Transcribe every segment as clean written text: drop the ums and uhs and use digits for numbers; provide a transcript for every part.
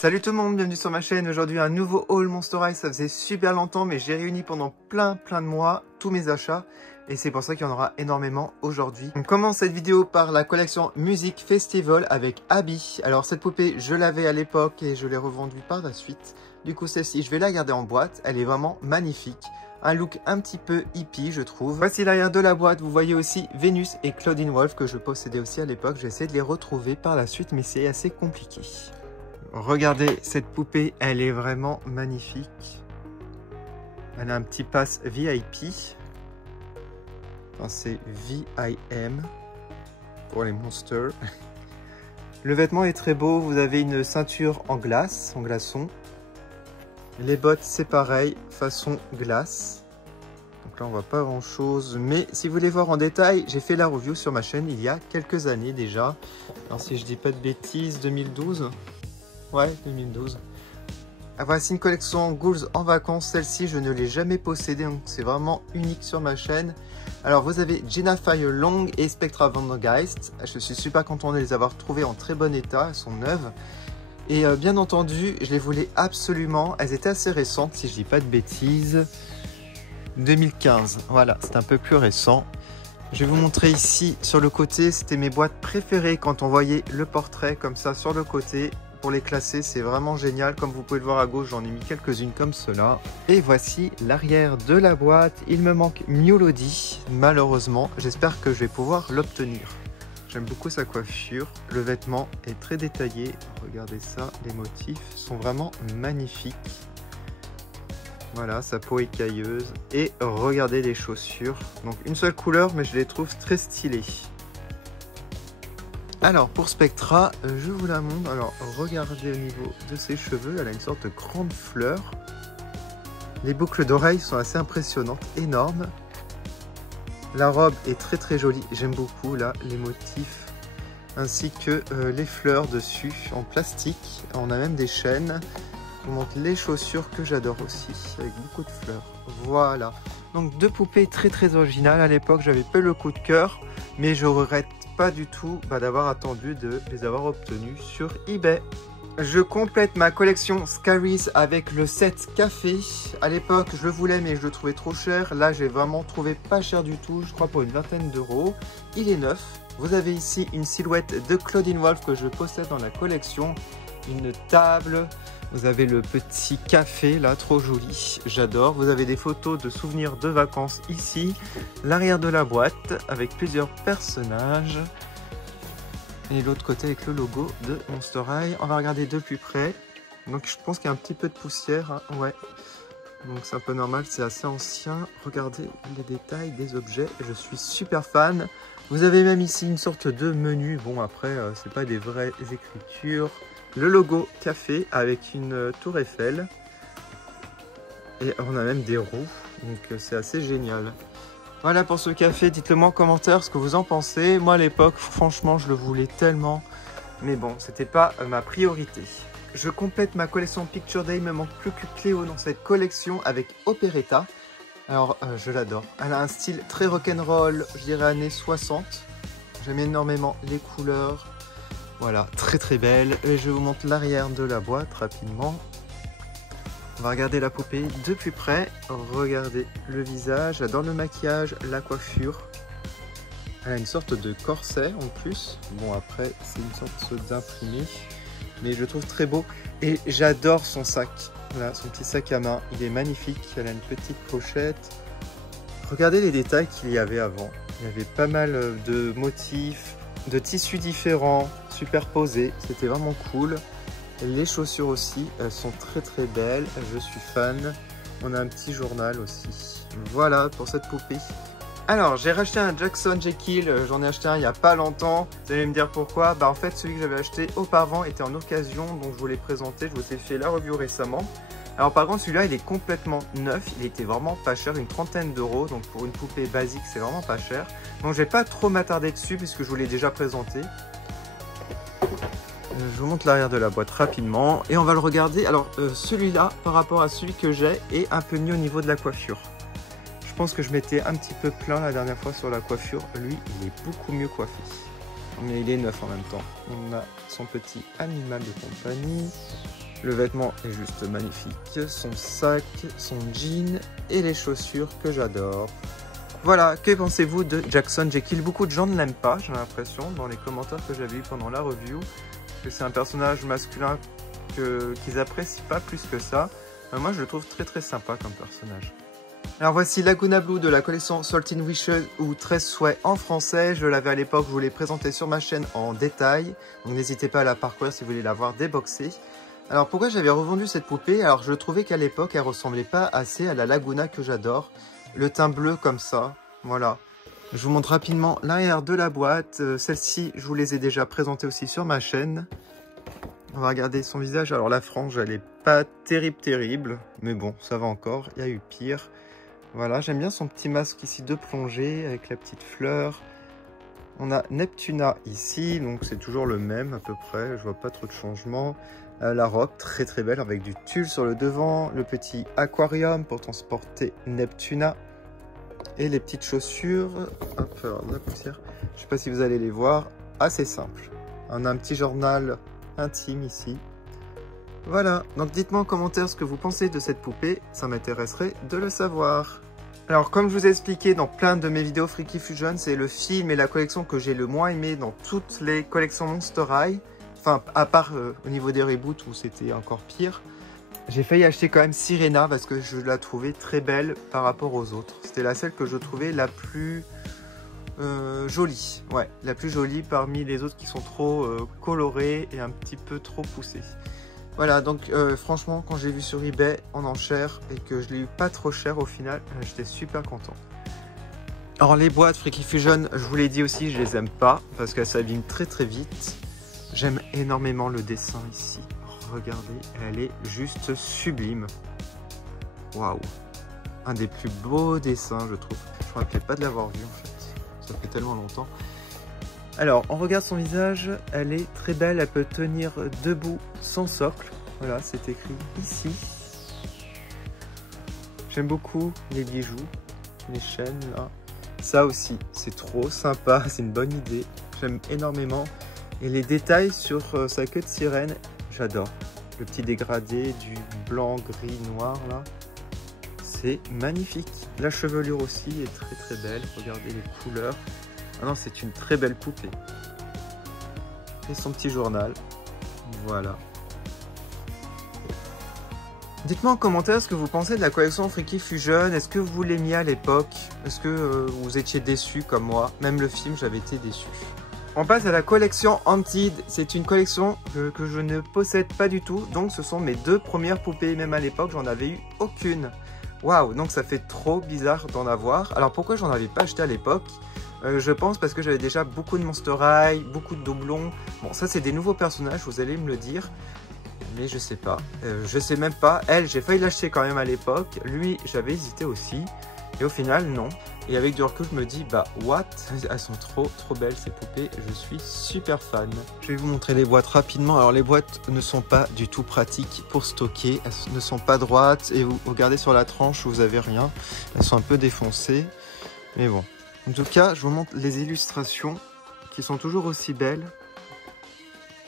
Salut tout le monde, bienvenue sur ma chaîne. Aujourd'hui un nouveau haul Monster High. Ça faisait super longtemps mais j'ai réuni pendant plein de mois tous mes achats. Et c'est pour ça qu'il y en aura énormément aujourd'hui. On commence cette vidéo par la collection Music Festival avec Abby. Alors cette poupée je l'avais à l'époque et je l'ai revendue par la suite. Du coup celle-ci je vais la garder en boîte, elle est vraiment magnifique. Un look un petit peu hippie je trouve. Voici l'arrière de la boîte, vous voyez aussi Vénus et Claudine Wolf que je possédais aussi à l'époque. J'ai essayé de les retrouver par la suite mais c'est assez compliqué. Regardez cette poupée, elle est vraiment magnifique. Elle a un petit pass VIP. Enfin, c'est VIM pour les monsters. Le vêtement est très beau. Vous avez une ceinture en glace, en glaçon. Les bottes, c'est pareil, façon glace. Donc là, on voit pas grand chose. Mais si vous voulez voir en détail, j'ai fait la review sur ma chaîne il y a quelques années déjà. Alors si je dis pas de bêtises, 2012. Ouais, 2012. Voici une collection Ghouls en vacances. Celle-ci, je ne l'ai jamais possédée, donc c'est vraiment unique sur ma chaîne. Alors, vous avez Jenna Firelong et Spectra Vandergeist. Je suis super content de les avoir trouvées en très bon état. Elles sont neuves. Et bien entendu, je les voulais absolument. Elles étaient assez récentes, si je dis pas de bêtises. 2015. Voilà, c'est un peu plus récent. Je vais vous montrer ici, sur le côté, c'était mes boîtes préférées quand on voyait le portrait comme ça sur le côté. Pour les classer, c'est vraiment génial. Comme vous pouvez le voir à gauche, j'en ai mis quelques-unes comme cela. Et voici l'arrière de la boîte. Il me manque Mewlody, malheureusement. J'espère que je vais pouvoir l'obtenir. J'aime beaucoup sa coiffure. Le vêtement est très détaillé. Regardez ça, les motifs sont vraiment magnifiques. Voilà, sa peau écailleuse. Et regardez les chaussures. Donc une seule couleur, mais je les trouve très stylées. Alors pour Spectra, je vous la montre. Alors regardez au niveau de ses cheveux, elle a une sorte de grande fleur. Les boucles d'oreilles sont assez impressionnantes, énormes. La robe est très jolie, j'aime beaucoup là les motifs ainsi que les fleurs dessus en plastique. On a même des chaînes. Je vous montre les chaussures que j'adore aussi avec beaucoup de fleurs. Voilà. Donc deux poupées très originales. À l'époque j'avais pas le coup de cœur, mais je regrette pas du tout d'avoir attendu de les avoir obtenus sur eBay. Je complète ma collection Scaries avec le set café. À l'époque je le voulais mais je le trouvais trop cher. Là j'ai vraiment trouvé pas cher du tout, je crois pour une vingtaine d'euros. Il est neuf. Vous avez ici une silhouette de Claudine Wolf que je possède dans la collection. Une table. Vous avez le petit café là, trop joli, j'adore. Vous avez des photos de souvenirs de vacances ici. L'arrière de la boîte avec plusieurs personnages. Et l'autre côté avec le logo de Monster High. On va regarder de plus près. Donc je pense qu'il y a un petit peu de poussière, hein. Ouais. Donc c'est un peu normal, c'est assez ancien. Regardez les détails des objets, je suis super fan. Vous avez même ici une sorte de menu. Bon après, c'est pas des vraies écritures. Le logo café avec une tour Eiffel. Et on a même des roues. Donc c'est assez génial. Voilà pour ce café. Dites-le moi en commentaire ce que vous en pensez. Moi à l'époque, franchement, je le voulais tellement. Mais bon, c'était pas ma priorité. Je complète ma collection Picture Day. Il me manque plus que Cléo dans cette collection avec Operetta. Alors, je l'adore. Elle a un style très rock'n'roll, je dirais années 60. J'aime énormément les couleurs. Voilà, très belle. Et je vous montre l'arrière de la boîte rapidement. On va regarder la poupée de plus près. Regardez le visage, j'adore le maquillage, la coiffure. Elle a une sorte de corset en plus. Bon après, c'est une sorte d'imprimé. Mais je le trouve très beau. Et j'adore son sac. Voilà, son petit sac à main. Il est magnifique. Elle a une petite pochette. Regardez les détails qu'il y avait avant. Il y avait pas mal de motifs, de tissus différents, superposés. C'était vraiment cool. Les chaussures aussi, elles sont très belles. Je suis fan. On a un petit journal aussi. Voilà pour cette poupée. Alors, j'ai racheté un Jackson Jekyll. J'en ai acheté un il n'y a pas longtemps. Vous allez me dire pourquoi. En fait, celui que j'avais acheté auparavant était en occasion. Donc, je vous l'ai présenté. Je vous ai fait la review récemment. Alors, par contre, celui-là, il est complètement neuf. Il était vraiment pas cher, une trentaine d'euros. Donc, pour une poupée basique, c'est vraiment pas cher. Donc, je vais pas trop m'attarder dessus puisque je vous l'ai déjà présenté. Je vous montre l'arrière de la boîte rapidement et on va le regarder. Alors celui-là par rapport à celui que j'ai est un peu mieux au niveau de la coiffure. Je pense que je m'étais un petit peu plaint la dernière fois sur la coiffure. Lui, il est beaucoup mieux coiffé. Mais il est neuf en même temps. On a son petit animal de compagnie. Le vêtement est juste magnifique. Son sac, son jean et les chaussures que j'adore. Voilà, que pensez-vous de Jackson Jekyll? Beaucoup de gens ne l'aiment pas, j'ai l'impression, dans les commentaires que j'avais eu pendant la review. Que c'est un personnage masculin qu'ils apprécient pas plus que ça. Moi, je le trouve très sympa comme personnage. Alors voici Laguna Blue de la collection Salt in Wishes ou 13 souhaits en français. Je l'avais à l'époque, je vous l'ai présenté sur ma chaîne en détail. Donc n'hésitez pas à la parcourir si vous voulez la voir déboxée. Alors pourquoi j'avais revendu cette poupée? Alors je trouvais qu'à l'époque, elle ressemblait pas assez à la Laguna que j'adore. Le teint bleu comme ça, voilà. Je vous montre rapidement l'arrière de la boîte. Celle-ci, je vous les ai déjà présentées aussi sur ma chaîne. On va regarder son visage. Alors la frange, elle est pas terrible. Mais bon, ça va encore. Il y a eu pire. Voilà, j'aime bien son petit masque ici de plongée avec la petite fleur. On a Neptuna ici, donc c'est toujours le même à peu près. Je vois pas trop de changement. La robe, très belle avec du tulle sur le devant. Le petit aquarium pour transporter Neptuna. Et les petites chaussures. Hop, alors la poussière. Je sais pas si vous allez les voir. Assez simple. On a un petit journal intime ici. Voilà, donc dites-moi en commentaire ce que vous pensez de cette poupée, ça m'intéresserait de le savoir. Alors comme je vous ai expliqué dans plein de mes vidéos Freaky Fusion, c'est le film et la collection que j'ai le moins aimé dans toutes les collections Monster High. Enfin, à part au niveau des reboots où c'était encore pire. J'ai failli acheter quand même Sirena parce que je la trouvais très belle par rapport aux autres. C'était la seule que je trouvais la plus jolie. Ouais, la plus jolie parmi les autres qui sont trop colorées et un petit peu trop poussées. Voilà, donc franchement, quand j'ai vu sur eBay en enchère et que je l'ai eu pas trop cher au final, j'étais super content. Alors les boîtes Freaky Fusion, je vous l'ai dit aussi, je les aime pas parce qu'elles s'abîment très vite. J'aime énormément le dessin ici. Regardez, elle est juste sublime. Waouh! Un des plus beaux dessins, je trouve. Je ne me rappelais pas de l'avoir vu en fait. Ça fait tellement longtemps. Alors, on regarde son visage, elle est très belle, elle peut tenir debout sans socle. Voilà, c'est écrit ici. J'aime beaucoup les bijoux, les chaînes là. Ça aussi, c'est trop sympa, c'est une bonne idée. J'aime énormément. Et les détails sur sa queue de sirène, j'adore. Le petit dégradé du blanc, gris, noir là. C'est magnifique. La chevelure aussi est très belle. Regardez les couleurs. Ah non, c'est une très belle poupée. Et son petit journal. Voilà. Dites-moi en commentaire ce que vous pensez de la collection Freaky Fusion. Est-ce que vous l'aimiez à l'époque? Est-ce que vous étiez déçus comme moi? Même le film, j'avais été déçu. On passe à la collection Haunted. C'est une collection que je ne possède pas du tout. Donc ce sont mes deux premières poupées. Même à l'époque, j'en avais eu aucune. Waouh, donc ça fait trop bizarre d'en avoir. Alors pourquoi j'en avais pas acheté à l'époque? Je pense parce que j'avais déjà beaucoup de Monster High, beaucoup de doublons. Bon, ça c'est des nouveaux personnages, vous allez me le dire. Mais je sais pas. Je sais même pas. Elle, j'ai failli l'acheter quand même à l'époque. Lui, j'avais hésité aussi. Et au final, non. Et avec du recul, je me dis, bah, what? Elles sont trop belles ces poupées. Je suis super fan. Je vais vous montrer les boîtes rapidement. Alors, les boîtes ne sont pas du tout pratiques pour stocker. Elles ne sont pas droites. Et vous regardez sur la tranche, vous avez rien. Elles sont un peu défoncées. Mais bon. En tout cas, je vous montre les illustrations qui sont toujours aussi belles.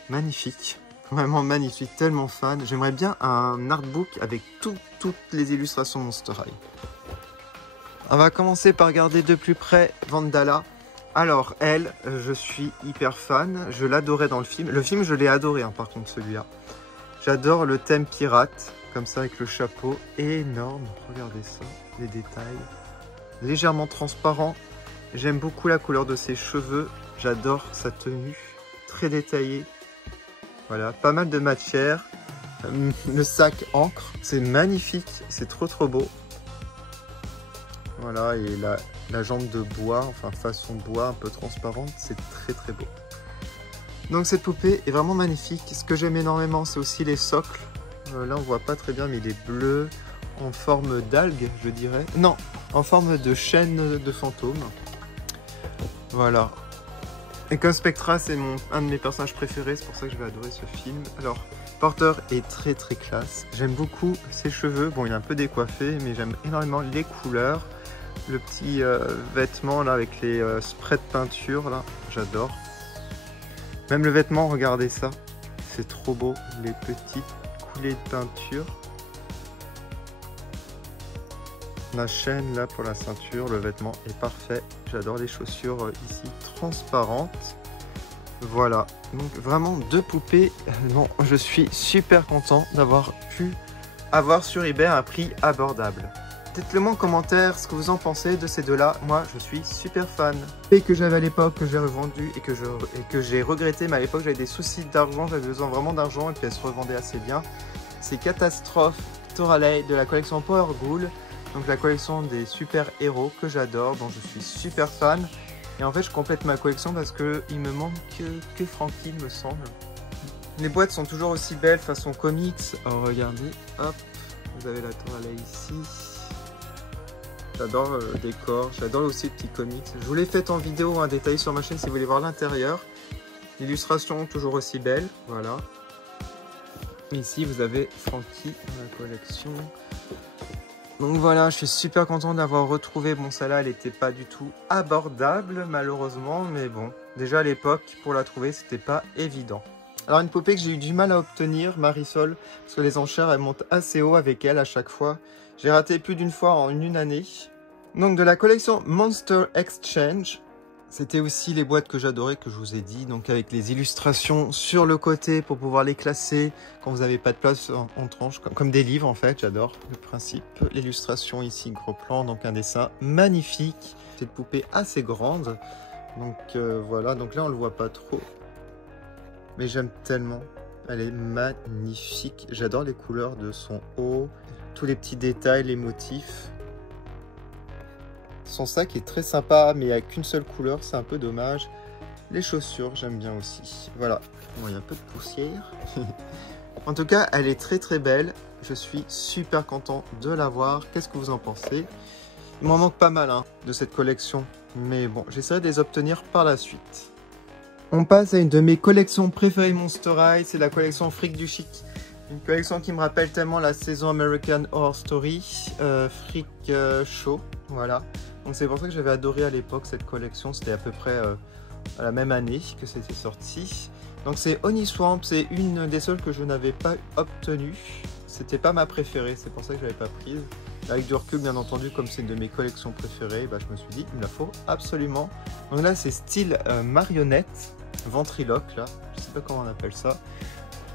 Magnifiques. Vraiment magnifique, tellement fan. J'aimerais bien un artbook avec toutes les illustrations Monster High. On va commencer par regarder de plus près Vandala. Alors, elle, je suis hyper fan. Je l'adorais dans le film. Le film, je l'ai adoré, hein, par contre, celui-là. J'adore le thème pirate, comme ça, avec le chapeau. Énorme, regardez ça, les détails. Légèrement transparent. J'aime beaucoup la couleur de ses cheveux. J'adore sa tenue, très détaillée. Voilà, pas mal de matière. Le sac encre, c'est magnifique, c'est trop beau. Voilà, et la jambe de bois, enfin façon bois un peu transparente, c'est très beau. Donc cette poupée est vraiment magnifique. Ce que j'aime énormément, c'est aussi les socles. Là on voit pas très bien, mais il est bleu, en forme d'algue, je dirais. Non, en forme de chaîne de fantôme. Voilà. Et comme Spectra, c'est un de mes personnages préférés, c'est pour ça que je vais adorer ce film. Alors, Porter est très classe. J'aime beaucoup ses cheveux. Bon, il est un peu décoiffé, mais j'aime énormément les couleurs. Le petit vêtement là avec les sprays de peinture là, j'adore. Même le vêtement, regardez ça. C'est trop beau, les petites coulée de peinture. La chaîne là pour la ceinture, le vêtement est parfait. J'adore les chaussures ici transparentes. Voilà, donc vraiment 2 poupées. Non, je suis super content d'avoir pu avoir sur eBay un prix abordable. Dites-le moi en commentaire ce que vous en pensez de ces deux-là. Moi, je suis super fan. Et que j'avais à l'époque, que j'ai revendu et que j'ai regretté. Mais à l'époque, j'avais des soucis d'argent. J'avais besoin vraiment d'argent et puis elle se revendait assez bien. C'est Catastrophe Toralei de la collection Power Ghoul. Donc la collection des super-héros que j'adore, dont je suis super fan. Et en fait, je complète ma collection parce qu'il me manque que Frankie, il me semble. Les boîtes sont toujours aussi belles façon comics. Oh, regardez, hop, vous avez la Toralei ici. J'adore le décor, j'adore aussi les petits comics. Je vous l'ai fait en vidéo, un détail sur ma chaîne si vous voulez voir l'intérieur. L'illustration toujours aussi belle, voilà. Ici, vous avez Frankie dans la collection. Donc voilà, je suis super content d'avoir retrouvé. Bon, celle-là, elle n'était pas du tout abordable, malheureusement. Mais bon, déjà à l'époque, pour la trouver, c'était pas évident. Alors, une poupée que j'ai eu du mal à obtenir, Marisol, parce que les enchères, elles montent assez haut avec elle à chaque fois. J'ai raté plus d'une fois en une année. Donc, de la collection Monster Exchange. C'était aussi les boîtes que j'adorais, que je vous ai dit, donc avec les illustrations sur le côté pour pouvoir les classer quand vous n'avez pas de place en tranche, comme des livres en fait, j'adore le principe. L'illustration ici, gros plan, donc un dessin magnifique. Cette poupée assez grande, donc voilà, donc là on le voit pas trop, mais j'aime tellement, elle est magnifique. J'adore les couleurs de son haut, tous les petits détails, les motifs. Son sac est très sympa, mais il n'y a qu'une seule couleur, c'est un peu dommage. Les chaussures, j'aime bien aussi. Voilà, bon, il y a un peu de poussière. En tout cas, elle est très très belle. Je suis super content de l'avoir. Qu'est-ce que vous en pensez? Il m'en manque pas mal hein, de cette collection. Mais bon, j'essaierai de les obtenir par la suite. On passe à une de mes collections préférées Monster High. C'est la collection Freak du Chic. Une collection qui me rappelle tellement la saison American Horror Story. Freak Show, voilà. Donc c'est pour ça que j'avais adoré à l'époque cette collection, c'était à peu près à la même année que c'était sorti. Donc c'est Honey Swamp, c'est une des seules que je n'avais pas obtenue. C'était pas ma préférée, c'est pour ça que je l'avais pas prise. Avec du recul bien entendu, comme c'est une de mes collections préférées, bah, je me suis dit il me la faut absolument. Donc là c'est style marionnette, ventriloque là, je sais pas comment on appelle ça.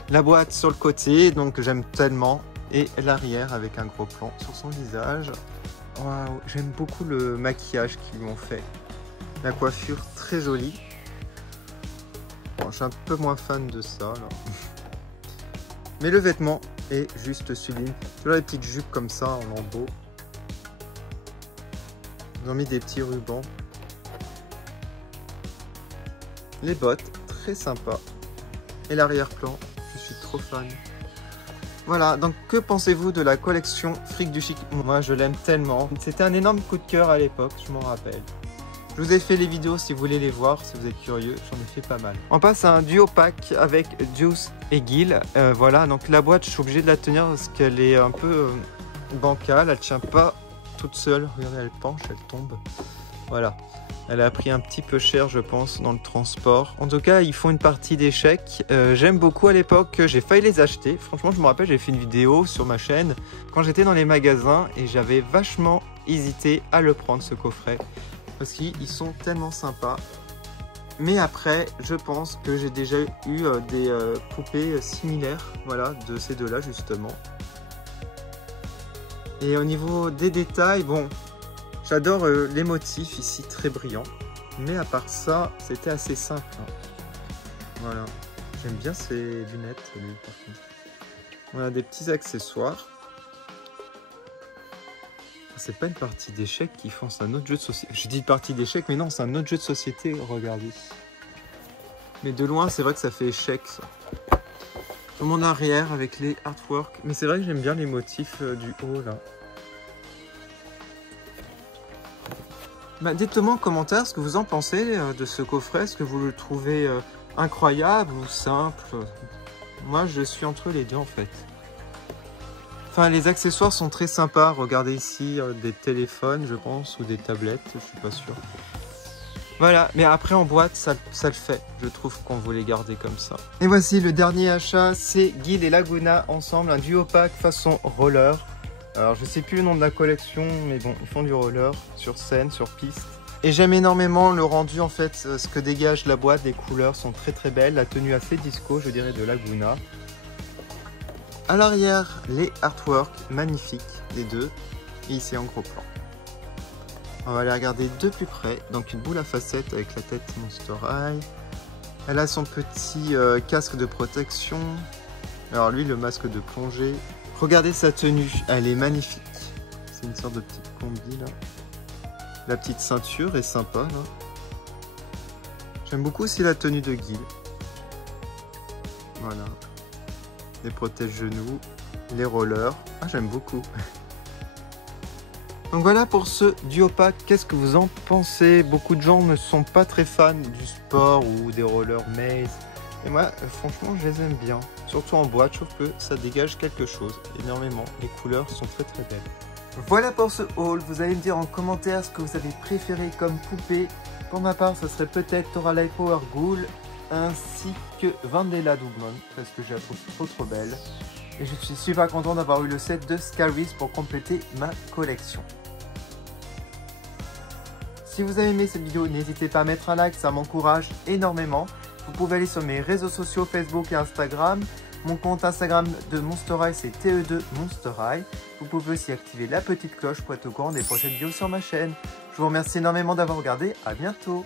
La boîte sur le côté, donc j'aime tellement. Et l'arrière avec un gros plan sur son visage. Waouh, j'aime beaucoup le maquillage qu'ils lui ont fait. La coiffure très jolie. Bon, je suis un peu moins fan de ça là. Mais le vêtement est juste sublime. Toujours les petites jupes comme ça en lambeaux. Ils ont mis des petits rubans. Les bottes, très sympa. Et l'arrière-plan, je suis trop fan. Voilà, donc que pensez-vous de la collection Freak du Chic? Moi, je l'aime tellement. C'était un énorme coup de cœur à l'époque, je m'en rappelle. Je vous ai fait les vidéos si vous voulez les voir, si vous êtes curieux, j'en ai fait pas mal. On passe à un duo pack avec Juice et Gil. Voilà, donc la boîte, je suis obligé de la tenir parce qu'elle est un peu bancale, elle tient pas toute seule. Regardez, elle penche, elle tombe. Voilà. Elle a pris un petit peu cher, je pense, dans le transport. En tout cas, ils font une partie d'échecs. J'aime beaucoup à l'époque, j'ai failli les acheter. Franchement, je me rappelle, j'ai fait une vidéo sur ma chaîne quand j'étais dans les magasins et j'avais vachement hésité à le prendre, ce coffret. Parce qu'ils sont tellement sympas. Mais après, je pense que j'ai déjà eu des poupées similaires, voilà, de ces deux-là, justement. Et au niveau des détails, bon... J'adore les motifs ici, très brillants. Mais à part ça, c'était assez simple. Hein. Voilà. J'aime bien ces lunettes, lui, par contre. On a des petits accessoires. C'est pas une partie d'échecs qu'ils font, c'est un autre jeu de société. Je dis partie d'échecs, mais non, c'est un autre jeu de société, regardez. Mais de loin, c'est vrai que ça fait échec, ça. Dans mon arrière, avec les artworks. Mais c'est vrai que j'aime bien les motifs du haut, là. Bah, dites-le moi en commentaire ce que vous en pensez de ce coffret. Est-ce que vous le trouvez incroyable ou simple? Moi, je suis entre les deux en fait. Enfin, les accessoires sont très sympas. Regardez ici des téléphones, je pense, ou des tablettes, je suis pas sûr. Voilà, mais après en boîte, ça le fait. Je trouve qu'on voulait garder comme ça. Et voici le dernier achat, c'est Guild et Laguna ensemble, un duo pack façon roller. Alors je sais plus le nom de la collection, mais bon, ils font du roller sur scène, sur piste. Et j'aime énormément le rendu en fait, ce que dégage la boîte, les couleurs sont très très belles. La tenue assez disco, je dirais, de Laguna. À l'arrière, les artworks magnifiques, les deux, et ici en gros plan. On va les regarder de plus près. Donc une boule à facettes avec la tête Monster High. Elle a son petit casque de protection. Alors lui, le masque de plongée. Regardez sa tenue, elle est magnifique. C'est une sorte de petite combi là. La petite ceinture est sympa là. J'aime beaucoup aussi la tenue de Guild. Voilà. Les protège-genoux, les rollers. Ah, j'aime beaucoup. Donc voilà pour ce duo pack, qu'est-ce que vous en pensez? Beaucoup de gens ne sont pas très fans du sport ou des rollers maze. Et moi, franchement, je les aime bien. Surtout en boîte, je trouve que ça dégage quelque chose, énormément. Les couleurs sont très très belles. Voilà pour ce haul. Vous allez me dire en commentaire ce que vous avez préféré comme poupée. Pour ma part, ça serait peut-être Tora Light Power Ghoul ainsi que Vandella Dugmon parce que je la trouve trop belle. Et je suis super content d'avoir eu le set de Scaris pour compléter ma collection. Si vous avez aimé cette vidéo, n'hésitez pas à mettre un like, ça m'encourage énormément. Vous pouvez aller sur mes réseaux sociaux Facebook et Instagram. Mon compte Instagram de Monster High, c'est TE2 Monster High. Vous pouvez aussi activer la petite cloche pour être au courant des prochaines vidéos sur ma chaîne. Je vous remercie énormément d'avoir regardé, à bientôt.